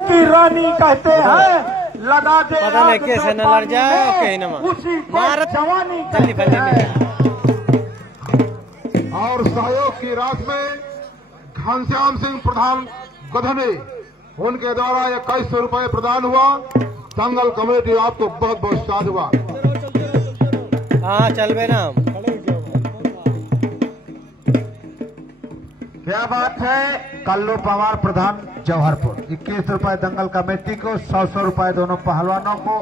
की रानी कहते हैं, लगा दे पता नहीं कैसे न लड़ जाए कहीं न उसी को मार जवानी जल्दी कहते हैं। और सहयोग की रात में घनश्याम सिंह प्रधान गधने उनके द्वारा 2100 रुपए प्रदान हुआ। दंगल कमेटी आपको बहुत बहुत साध हुआ। हाँ चल बे ना। क्या बात है। कल्लू पवार प्रधान जौहरपुर 21 रुपए दंगल कमेटी को, 100 रुपए दोनों पहलवानों को,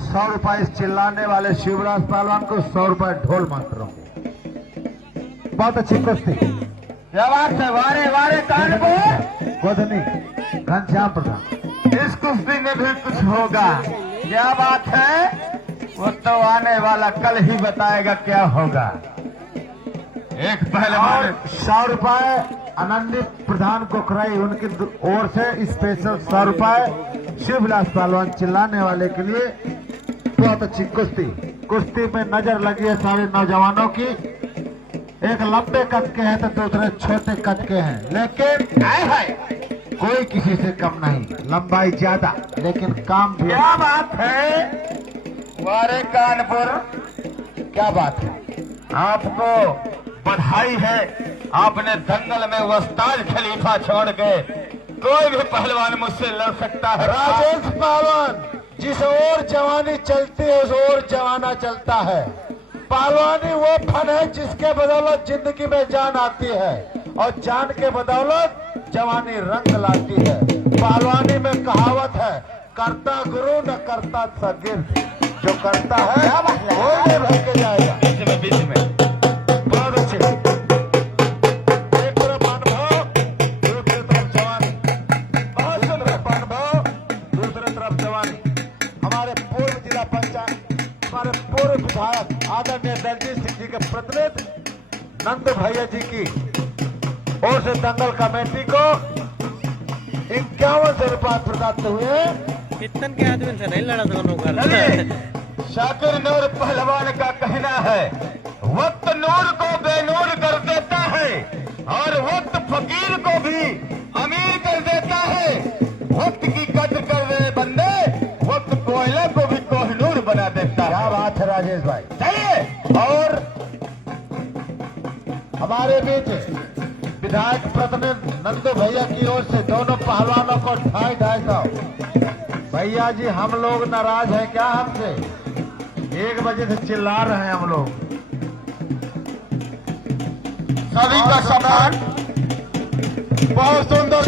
100 रुपए इस चिल्लाने वाले शिवराज पहलवान को, 100 रुपए ढोल मास्टरों को। बहुत अच्छी कुश्ती। क्या बात है। वारे वारे कानपुर गोधनी घनश्याम प्रधान। इस कुश्ती में भी कुछ होगा। क्या बात है। वो तो आने वाला कल ही बताएगा क्या होगा। एक पहलवान 100 रुपए आनंदित प्रधान कोखराई उनकी ओर से स्पेशल 100 रुपए शिवविलास पहलवान चिल्लाने वाले के लिए। बहुत अच्छी कुश्ती। कुश्ती में नजर लगी है सारे नौजवानों की। एक लंबे कद के हैं तो दूसरे छोटे कद के हैं, लेकिन कोई किसी से कम नहीं। लंबाई ज्यादा लेकिन काम भी। क्या बात है। वारे कानपुर क्या बात है। आपको बधाई है। आपने दंगल में वस्ताद खलीफा छोड़ के कोई भी पहलवान मुझसे लड़ सकता है। राजेश पहलवान जिस ओर जवानी चलती है उस ओर जवाना चलता है। पहलवानी वो फन है जिसके बदौलत जिंदगी में जान आती है और जान के बदौलत जवानी रंग लाती है। पहलवानी में कहावत है, करता गुरु न करता सगिर्द। जो करता है वो नहीं रह के जाएगा। बीच में बहुत अच्छे। एक तरफ अनुभव दूसरी तरफ जवानी। बहुत सुंदर अनुभव दूसरी तरफ जवानी। हमारे पूर्व जिला पंचायत, हमारे पूर्व विधायक आदरणीय दलजीत सिंह जी के प्रतिनिधि नंद भैया जी की ओर से दंगल कमेटी को 5100 रुपए प्रदान हुए। कितन के आदमी से नहीं लड़ा दोनों का। शाकिर नूर पहलवान का कहना है, वक्त नूर को बेनूर कर देता है और वक्त फकीर को भी अमीर कर देता है। वक्त की कद्र कर रहे बंदे वक्त कोयला को भी कोहिनूर बना देता है। क्या बात है राजेश भाई। चलिए। और हमारे बीच विधायक प्रतिनिधि नंदू भैया की ओर से दोनों पहलवानों को 250 भैया जी हम लोग नाराज हैं क्या हमसे। 1 बजे से चिल्ला रहे हैं हम लोग। सभी का सम्मान। बहुत सुंदर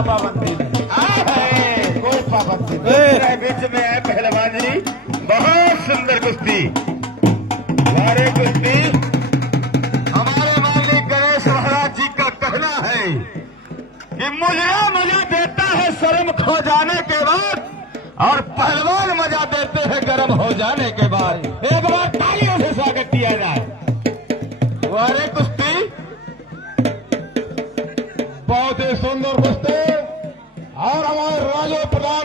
पाबंदी नहीं, कोई पाबंदी नहीं। बीच में है पहलवान जी। बहुत सुंदर कुश्ती। सारे कुश्ती हमारे मालिक गणेश महाराज जी का कहना है कि मुजरा मजा देता है शर्म खो जाने के बाद और पहलवान मजा देते हैं गर्म हो जाने के बाद। एक बार तालियों से स्वागत किया जाए। वारे कुश्ती बहुत ही सुंदर कुश्ती। और हमारे राजो प्रधान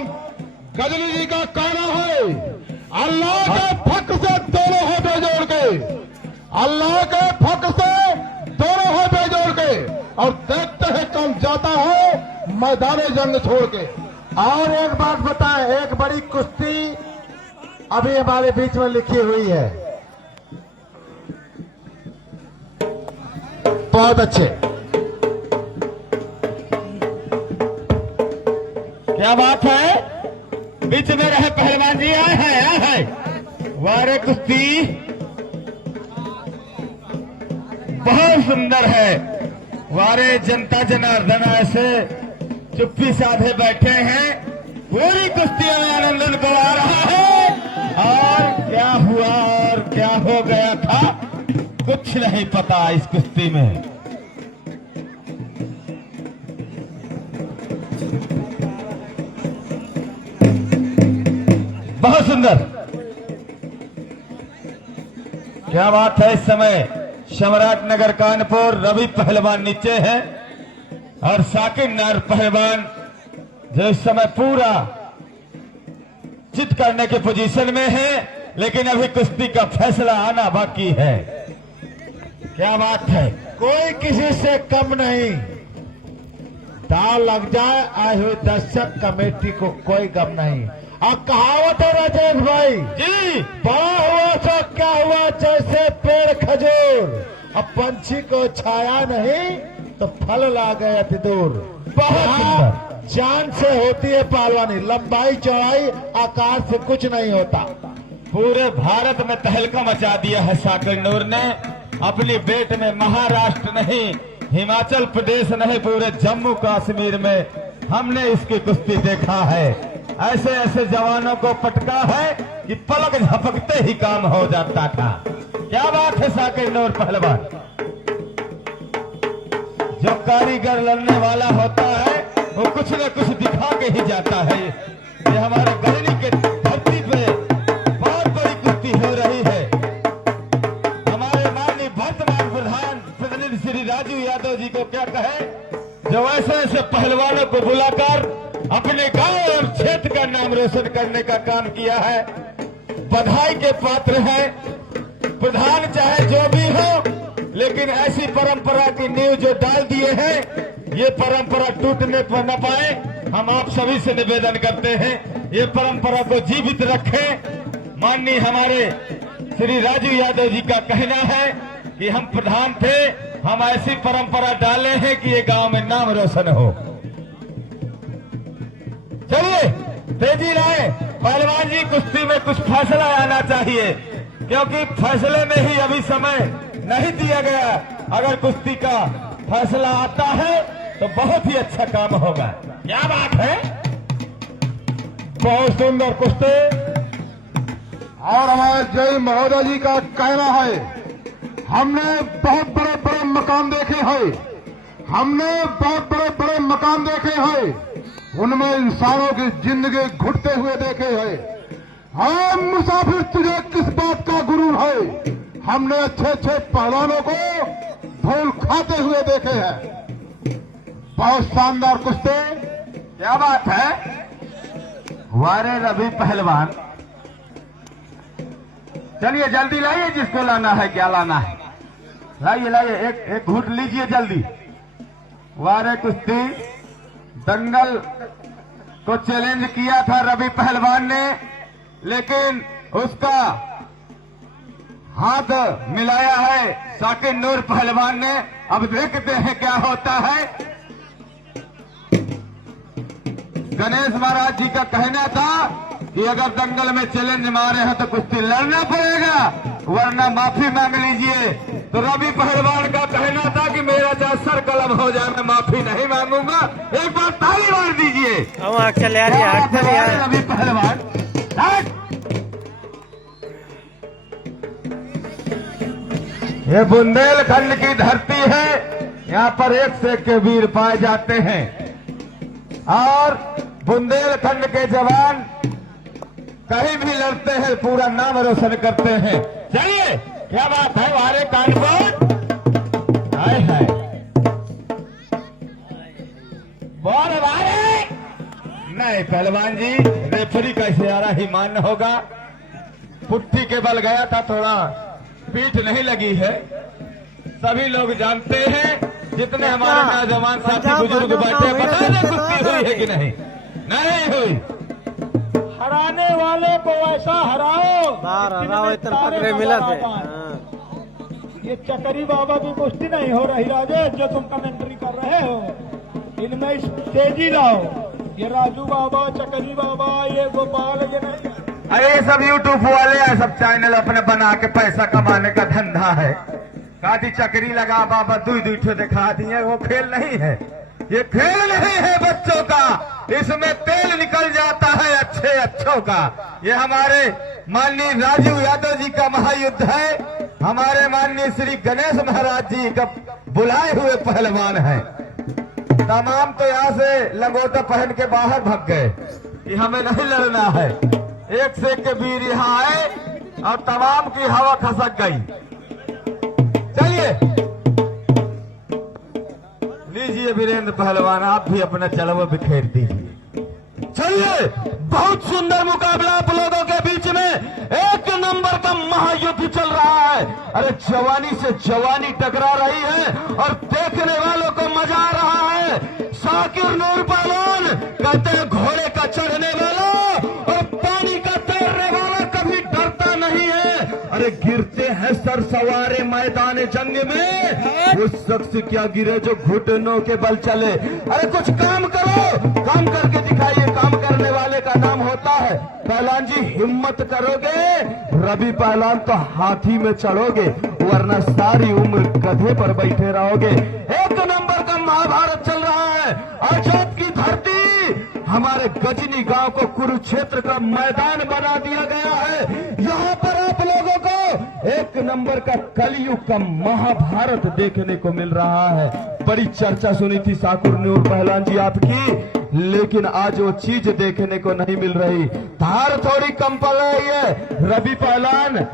गजनी जी का कहना है, अल्लाह के फक से दोनों हाथे जोड़ के, अल्लाह के फक से दोनों हाथे जोड़ के और देखते हैं कौन जाता है मैदान जंग छोड़ के। और एक बात बताएं, एक बड़ी कुश्ती अभी हमारे बीच में लिखी हुई है। बहुत अच्छे। क्या बात है। बीच में रहे पहलवान जी आए हैं। वारे कुश्ती बहुत सुंदर है। वारे जनता जनार्दन ऐसे चुप्पी साधे बैठे हैं। पूरी कुश्तियों में आनंद को आ रहा है। और क्या हुआ और क्या हो गया था कुछ नहीं पता इस कुश्ती में। बहुत सुंदर। क्या बात है। इस समय सम्राट नगर कानपुर रवि पहलवान नीचे है और साकिर नार पहलवान जो इस समय पूरा चित करने के पोजीशन में है, लेकिन अभी कुश्ती का फैसला आना बाकी है। क्या बात है। कोई किसी से कम नहीं। दाव लग जाए आए हुए दर्शक कमेटी को कोई गम नहीं। और कहावत है राजेश भाई जी, बड़ा हुआ तो क्या हुआ, जैसे पेड़ खजूर, अब पंछी को छाया नहीं तो फल ला गए अति दूर। बहुत सुंदर। जान से होती है पहलवानी, लंबाई चौड़ाई आकार से कुछ नहीं होता। पूरे भारत में तहलका मचा दिया है शाकिर नूर ने। अपनी बेट में महाराष्ट्र नहीं, हिमाचल प्रदेश नहीं, पूरे जम्मू कश्मीर में हमने इसकी कुश्ती देखा है। ऐसे ऐसे जवानों को पटका है कि पलक झपकते ही काम हो जाता था। क्या बात है शाकिर नूर पहलवान। जो कारीगर लड़ने वाला होता है वो कुछ न कुछ दिखा के ही जाता है। ये हमारे गहनी के धरती पे बहुत बड़ी कुश्ती हो रही है। हमारे माननीय वर्तमान प्रधान प्रतिनिधि श्री राजू यादव जी को क्या कहे, जो ऐसे ऐसे पहलवानों को बुलाकर अपने गांव और क्षेत्र का नाम रोशन करने का काम किया है। बधाई के पात्र है। प्रधान चाहे जो भी हो, लेकिन ऐसी परंपरा की नींव जो डाल दिए हैं, ये परंपरा टूटने पर न पाए। हम आप सभी से निवेदन करते हैं ये परंपरा को जीवित रखें। माननीय हमारे श्री राजू यादव जी का कहना है कि हम प्रधान थे, हम ऐसी परंपरा डाले हैं कि ये गांव में नाम रोशन हो। चलिए तेजी लाए पहलवान जी, कुश्ती में कुछ फैसला आना चाहिए, क्योंकि फैसले में ही अभी समय नहीं दिया गया। अगर कुश्ती का फैसला आता है तो बहुत ही अच्छा काम होगा। क्या बात है, बहुत सुंदर कुश्ती। और हमारे जय महोदय जी का कहना है, हमने बहुत बड़े बड़े मकान देखे हैं, हमने बहुत बड़े बड़े मकान देखे हैं, उनमें इंसानों की जिंदगी घुटते हुए देखे हैं। हाँ मुसाफिर तुझे किस बात का गुरु है, हमने अच्छे अच्छे पहलवानों को धूल खाते हुए देखे हैं। बहुत शानदार कुश्ती। क्या बात है। वारे रवि पहलवान, चलिए जल्दी लाइए, जिसको लाना है क्या लाना है लाइए लाइए, एक घूट लीजिए जल्दी। वारे कुश्ती दंगल को चैलेंज किया था रवि पहलवान ने, लेकिन उसका हाथ मिलाया है शाकिर नूर पहलवान ने। अब देखते हैं क्या होता है। गणेश महाराज जी का कहना था कि अगर दंगल में चैलेंज मारे हैं तो कुश्ती लड़ना पड़ेगा, वरना माफी मांग लीजिए। तो रवि पहलवान का कहना था कि मेरा चाहे सर कलम हो जाए मैं माफी नहीं मांगूंगा। एक बार ताली मार दीजिए। चल यार, ये हट कर यार। रवि पहलवान ये बुंदेलखंड की धरती है, यहाँ पर एक से एक के वीर पाए जाते हैं और बुंदेलखंड के जवान कहीं भी लड़ते हैं, पूरा नाम रोशन करते हैं। चलिए क्या बात है। वारे कानपुर हाय हाय बोल वारे। नहीं पहलवान जी, रेफरी का इशारा ही मान्य होगा। पुट्ठी के बल गया था, थोड़ा पीठ नहीं लगी है। सभी लोग जानते हैं, जितने हमारे नौजवान साथी बुजुर्ग बैठे, बता दें कुश्ती हुई है कि नहीं। नहीं हुई। हराने वाले को ऐसा हराओ हराओ, इतना पकड़े मिला थे। ये चकरी बाबा की कुश्ती नहीं हो रही राजेश, जो तुम कमेंट्री कर रहे हो। इनमें तेजी लाओ। ये राजू बाबा, चकरी बाबा, ये गोपाल, ये नहीं। अरे ये सब यूट्यूब वाले हैं, सब चैनल अपने बना के पैसा कमाने का धंधा है। काटी चकरी लगा बाबा दुई दुई दिखा दिए, वो खेल नहीं है। ये खेल नहीं है बच्चों का, इसमें तेल निकल जाता है अच्छे अच्छों का। ये हमारे माननीय राजू यादव जी का महायुद्ध है। हमारे माननीय श्री गणेश महाराज जी का बुलाए हुए पहलवान है। तमाम तो यहाँ से लंगोटा पहन के बाहर भाग गए कि हमें नहीं लड़ना है। एक से एक के वीर यहाँ आए और तमाम की हवा खसक गई। चलिए लीजिए वीरेंद्र पहलवान, आप भी अपना चलवा बिखेर दीजिए। चलिए बहुत सुंदर मुकाबला आप लोगों के बीच में, एक नंबर का महायुद्ध चल रहा है। अरे जवानी से जवानी टकरा रही है और देखने वालों को मजा आ रहा है। है शाकिर नूर पहलवान, कहते हैं घोड़े का चढ़ने वाला और पानी का तैरने वाला कभी डरता नहीं है। अरे गिरते हैं सर सवारे मैदान जंग में, उस शख्स क्या गिरे जो घुटनों के बल चले। अरे कुछ काम करो, काम करके दिखाइए, काम करने वाले का नाम होता है। पहलवान जी हिम्मत करोगे रवि पहलवान तो हाथी में चढ़ोगे, वरना सारी उम्र गधे पर बैठे रहोगे। एक नंबर का महाभारत चल रहा है। आजाद की धरती हमारे गजनी गांव को कुरुक्षेत्र का मैदान बना दिया गया है। यहाँ पर आप लोगों को एक नंबर का कलयुग का महाभारत देखने को मिल रहा है। बड़ी चर्चा सुनी थी शाकिर नूर पहलवान जी आपकी, लेकिन आज वो चीज देखने को नहीं मिल रही। धार थोड़ी कम पड़ रही है। रवि पहलवान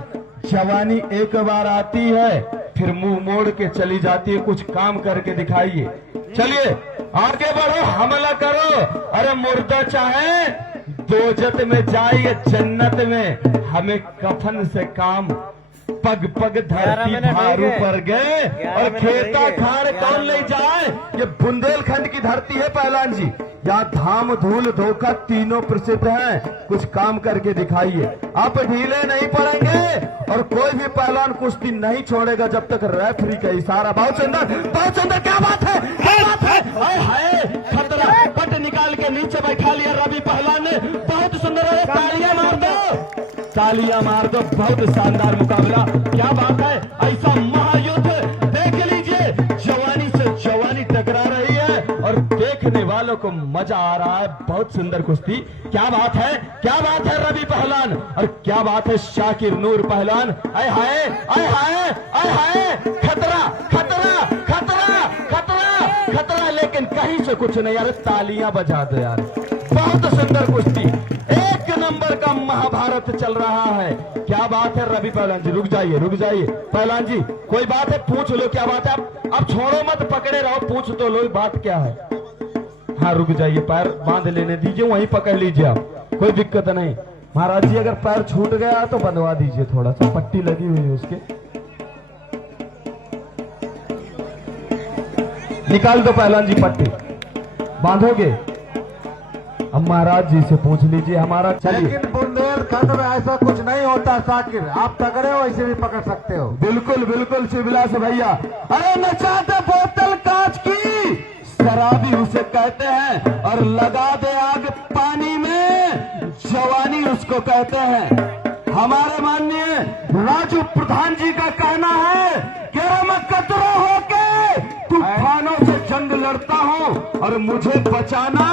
जवानी एक बार आती है फिर मुंह मोड़ के चली जाती है। कुछ काम करके दिखाइए, चलिए आगे बढ़ो, हमला करो। अरे मुर्दा चाहे दोजत में जाइए जन्नत में, हमें कफन से काम। पग पग धरती भारू पर गए और खेता खाड़ कौन ले जाए। ये बुंदेलखंड की धरती है पहलवान जी, यहाँ धाम धूल धोखा तीनों प्रसिद्ध हैं। कुछ काम करके दिखाइए, आप ढीले नहीं पड़ेंगे और कोई भी पहलवान कुश्ती नहीं छोड़ेगा जब तक रेफरी का इशारा। बहुत सुंदर, क्या बात है, क्या बात है। हाय हाय खतरा, पट निकाल के नीचे बैठा लिया रवि पहलवान ने। बहुत सुंदर है, तालियां मार दो, तालियां मार दो। बहुत शानदार मुकाबला, क्या बात है। ऐसा महायुद्ध देख लीजिए, जवानी से जवानी टकरा रही है और देखने वालों को मजा आ रहा है। बहुत सुंदर कुश्ती, क्या बात है, क्या बात है रवि पहलवान और क्या बात है शाकिर नूर पहलवान। आय हाय, आय हाय, आय हाय, खतरा खतरा खतरा खतरा खतरा, लेकिन कहीं से कुछ नहीं। यार तालियां बजा दो यार, बहुत सुंदर कुश्ती, एक नंबर का महाभारत चल रहा है। क्या बात है रवि पहलवान जी, रुक जाइए पहलवान जी, कोई बात है पूछ लो, क्या बात है। आप छोड़ो मत, पकड़े रहो, पूछ तो लो बात क्या है। हाँ रुक जाइए, पैर बांध लेने दीजिए, वहीं पकड़ लीजिए आप, कोई दिक्कत नहीं। महाराज जी अगर पैर छूट गया तो बंधवा दीजिए, थोड़ा सा पट्टी लगी हुई है उसके, निकाल दो पहलवान जी पट्टी, बांधोगे। अब महाराज जी से पूछ लीजिए हमारा। चलिए, लेकिन बुंदेलखंड में ऐसा कुछ नहीं होता शाकिर, आप तगड़े हो ऐसे भी पकड़ सकते हो। बिल्कुल शिवलास भैया। अरे नचाते बोतल कांच की, शराबी उसे कहते हैं, और लगा दे आग पानी में, जवानी उसको कहते हैं। हमारे माननीय राजू प्रधान जी का कहना है कि मैं कतरा होके तूफानों से जंग लड़ता हूं और मुझे बचाना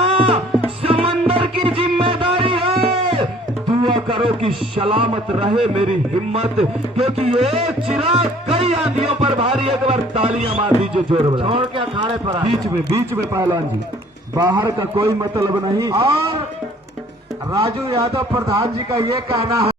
समंदर की जिम्मेदारी है। दुआ करो कि सलामत रहे मेरी हिम्मत, क्योंकि ये चिराग कई आंधियों पर भारी। एक बार तालियां मार दीजिए जोर वाला, छोड़ के अखाड़े पर बीच में पहलवान जी, बाहर का कोई मतलब नहीं। और राजू यादव प्रधान जी का ये कहना है